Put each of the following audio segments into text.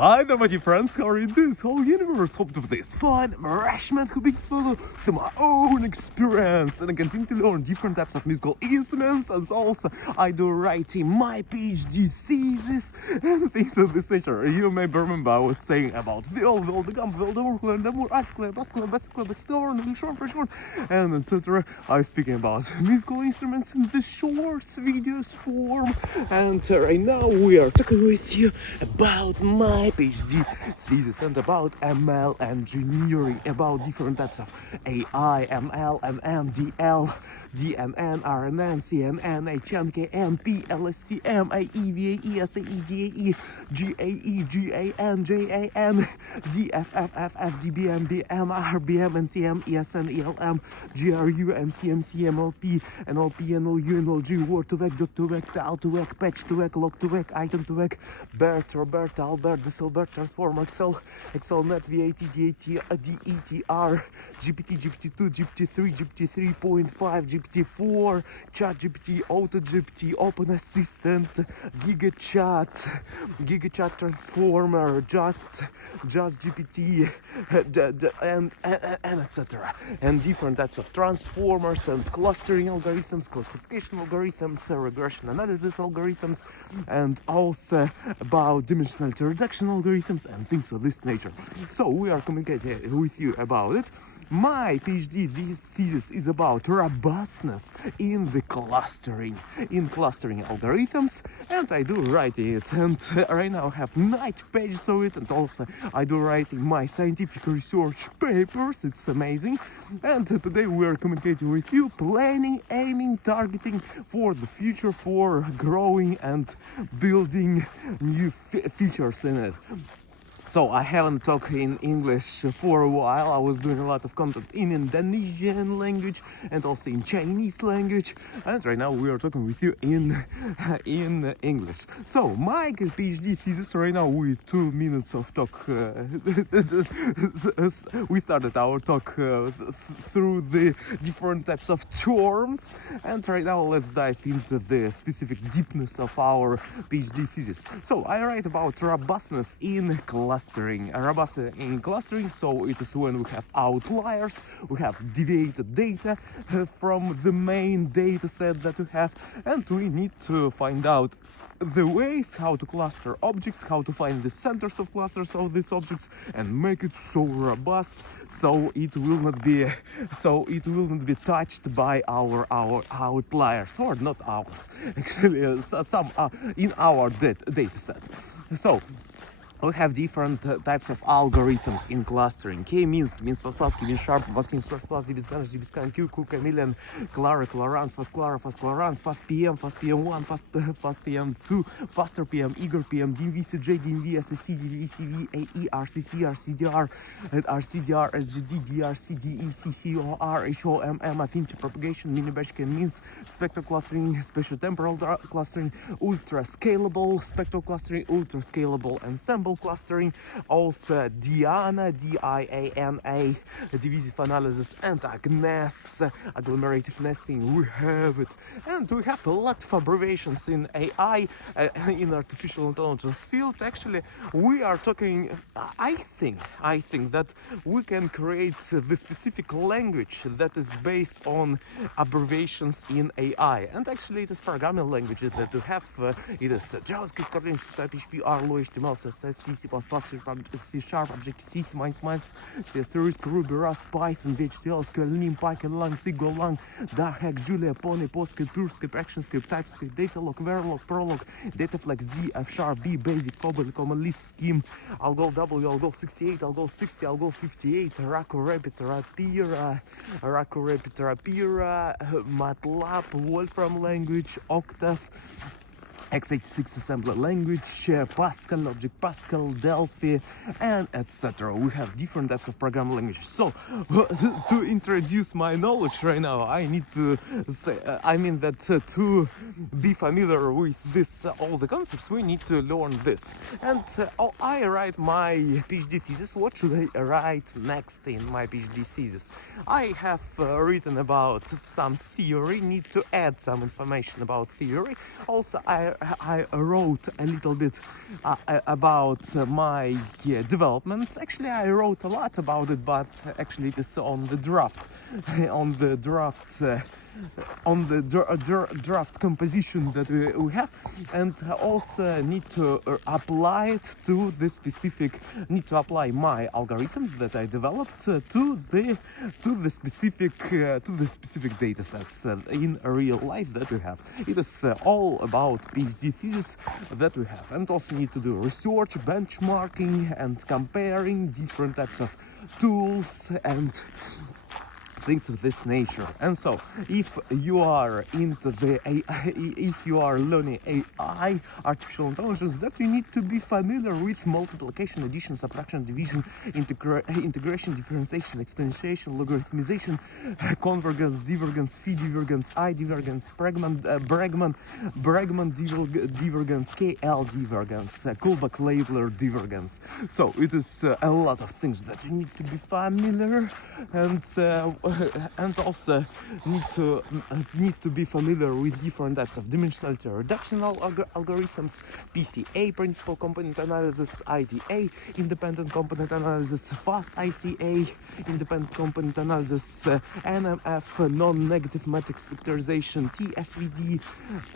Hi there, my dear friends, how are you in this whole universe? Hope to this fun, nourishment, who being solo through my own experience, and I continue to learn different types of musical instruments, and also I do writing my PhD thesis and things of this nature. You may remember I was saying about viol, the gum, the organ, the more and etc. I was speaking about musical instruments in the short videos form, and right now we are talking with you about my PhD thesis and about ML engineering, about different types of AI, ML, MM, DL, DNN, RNN, CNN, HN, KN, PLST, MAE, VAE, SAE, DAE, GAE, GAN, JAN, DFFF, FDBM, BM, RBM, NTM, ESN, ELM, GRU, MCMC, MLP, NLP, NLU, NLG, Word to Vec, Doc to Vec, Tal to Vec, Patch to Vec, Log to Vec, Item to Vec, Bert, Robert, Albert, Disselbert, Transform, Excel, Net, VAT, DAT, DETR, GPT, GPT2, GPT3, GPT 3.5, GPT4, Chat GPT, Auto GPT, Open Assistant, GigaChat Transformer, Just GPT, and etc. And different types of transformers and clustering algorithms, classification algorithms, regression analysis algorithms, and also about dimensionality reduction algorithms and things of this nature. So we are communicating with you about it. My PhD thesis is about robustness in the clustering algorithms, and I do writing it, and right now I have 90 pages of it, and also I do writing my scientific research papers. It's amazing. And today we are communicating with you, planning, aiming, targeting for the future, for growing and building new features in it. So I haven't talked in English for a while. I was doing a lot of content in Indonesian language and also in Chinese language, and right now we are talking with you in English. So my PhD thesis right now with 2 minutes of talk. We started our talk through the different types of terms, and right now let's dive into the specific deepness of our PhD thesis. So I write about robustness in clustering. Robustness in clustering, so it is when we have outliers, we have deviated data from the main data set that we have, and we need to find out the ways how to cluster objects, how to find the centers of clusters of these objects and make it so robust so it will not be touched by our outliers, or not ours, actually some in our data set. So we have different types of algorithms in clustering. K means fast, K means sharp, fast means plus, D biscant, Q, chameleon, Clara, Clarans, fast Clara, fast Clarans, fast PM1, fast PM2, faster PM, eager PM, DNV, CJ, DNV, SSC, DV, CV, AE, RCC, RCDR, RCDR, SGD, DRC, DE, CCOR, HOMM, affinity propagation, mini batch K means spectral clustering, spatial temporal clustering, ultra scalable, spectral clustering, ultra scalable ensemble clustering, also Diana, DIANA, divisive analysis, and AGNES, agglomerative nesting. We have it, and we have a lot of abbreviations in AI, in artificial intelligence field. Actually, we are talking. I think that we can create the specific language that is based on abbreviations in AI, and actually it is programming languages that we have. It is JavaScript, Kotlin, PHP, R, HTML, CSS, C, C++, C Sharp, Objective-C, C++, CS3, Ruby, Rust, Python, HTML, SQL, NIM, Python, Lang, C, Golang, Darhack, Julia, Pony, PostScript, PureScript, ActionScript, TypeScript, Datalog, Verilog, Prolog, Dataflex, D, F Sharp, B, Basic, Cobol, Common Lisp, Scheme, Algol W, Algol 68, Algol 60, Algol 58, Rako, Rapid, Rapira, MATLAB, Wolfram language, Octave, x86 assembler language, Pascal, Object Pascal, Delphi, and etc. We have different types of programming languages. So, to introduce my knowledge right now, I need to say, to be familiar with this, all the concepts, we need to learn this. And I write my PhD thesis. What should I write next in my PhD thesis? I have written about some theory, need to add some information about theory. Also, I I wrote a little bit about my developments. Actually, I wrote a lot about it, but actually it is on the draft, on the draft. On the draft composition that we have, and also need to apply it to the specific, need to apply my algorithms that I developed to the specific data sets in real life that we have. It is all about PhD thesis that we have, and also need to do research, benchmarking, and comparing different types of tools and things of this nature. And so if you are into the AI, if you are learning AI, artificial intelligence, that you need to be familiar with multiplication, addition, subtraction, division, integration, differentiation, exponentiation, logarithmization, convergence, divergence, phi divergence, I divergence, Bregman divergence, KL divergence, Kullback-Leibler divergence. So it is a lot of things that you need to be familiar, and also need to be familiar with different types of dimensionality reductional algorithms, PCA, principal component analysis, IDA, independent component analysis, fast ICA, independent component analysis, NMF, non-negative matrix factorization, TSVD,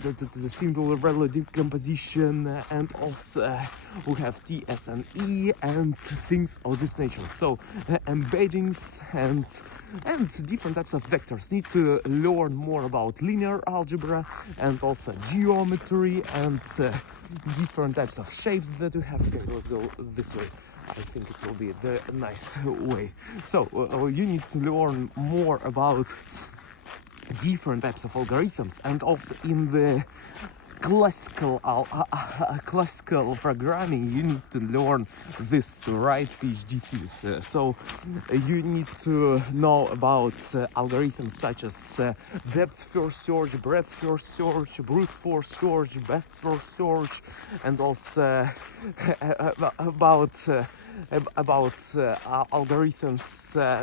the singular value decomposition, and also we have TSNE and things of this nature. So embeddings and different types of vectors. Need to learn more about linear algebra and also geometry and different types of shapes that we have. Okay, let's go this way. I think it will be the nice way. So you need to learn more about different types of algorithms, and also in the classical programming you need to learn this to write PhD thesis. So you need to know about algorithms such as depth first search, breadth first search, brute force search, best first search, and also about algorithms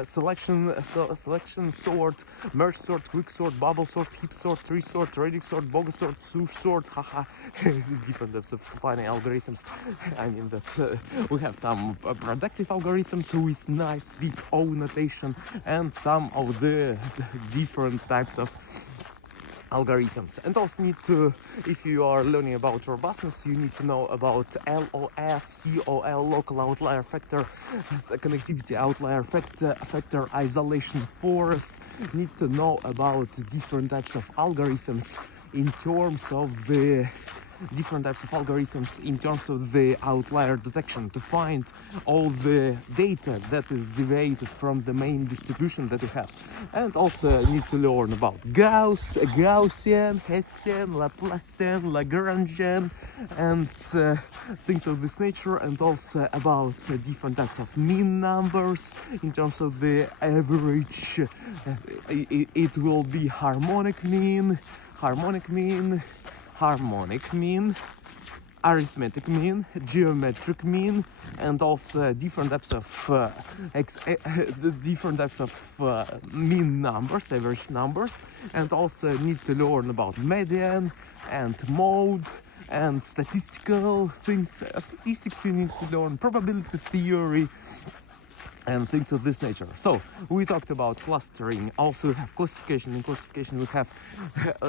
selection sort, merge sort, quick sort, bubble sort, heap sort, tree sort, radix sort, bogus sort, swoosh sort, haha, different types of funny algorithms. I mean that we have some productive algorithms with nice big O notation, and some of the different types of algorithms. And also need to, if you are learning about robustness, you need to know about LOF, COL, local outlier factor, connectivity outlier factor, isolation forest. Need to know about different types of algorithms in terms of the outlier detection, to find all the data that is deviated from the main distribution that we have. And also need to learn about Gaussian, Hessian, Laplacian, Lagrangian, and things of this nature, and also about different types of mean numbers in terms of the average. It will be harmonic mean, arithmetic mean, geometric mean, and also different types of mean numbers, average numbers, and also need to learn about median and mode and statistical things. Statistics you need to learn, probability theory, and things of this nature. So we talked about clustering. Also we have classification. In classification we have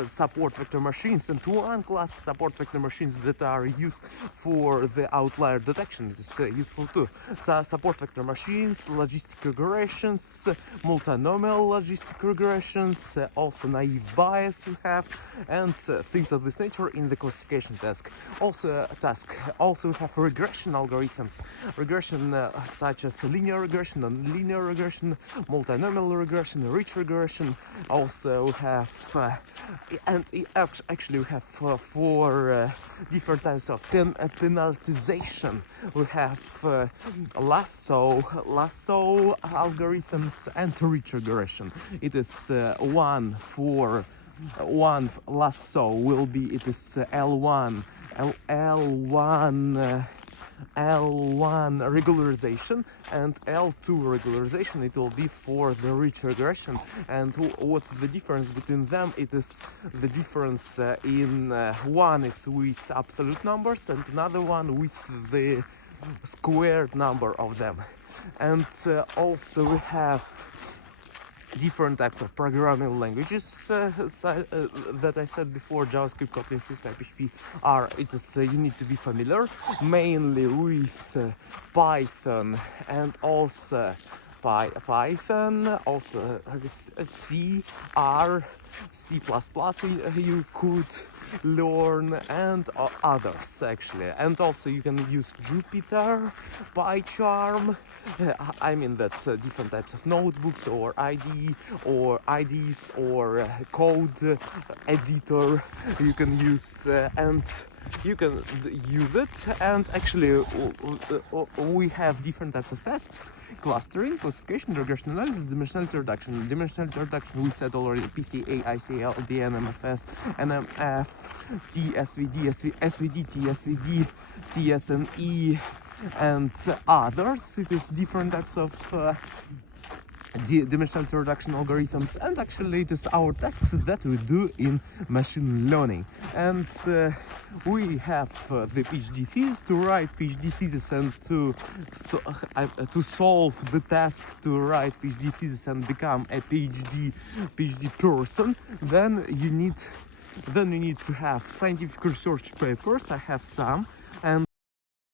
support vector machines, and one class support vector machines that are used for the outlier detection. It is useful too. So support vector machines, logistic regressions, multinomial logistic regressions, also naive bias we have, and things of this nature in the classification task. Also we have regression algorithms. Regression such as linear regression, non-linear regression, multinomial regression, rich regression. Also we have actually we have four different types of penalization. We have lasso algorithms and rich regression. It is one lasso will be, it is L1 L1 regularization and L2 regularization. It will be for the rich regression. And what's the difference between them? It is the difference in one is with absolute numbers and another one with the squared number of them. And also we have different types of programming languages that I said before. JavaScript, Kotlin, C, PHP are, it is you need to be familiar mainly with Python and also Python, also C, R, C++ you could learn, and others actually. And also you can use Jupyter, PyCharm. I mean that's different types of notebooks or IDE or IDEs or code editor you can use, and you can use it. And actually we have different types of tasks: clustering, classification, regression analysis, dimensional reduction. Dimensional reduction we said already: PCA, ICL, DN, MFS, NMF, TSVD, SVD, TSVD, TSNE, and others. It is different types of dimensional reduction algorithms, and actually it is our tasks that we do in machine learning. And we have the PhD thesis, to write PhD thesis and to solve the task to write PhD thesis and become a PhD person. Then you need to have scientific research papers. I have some, and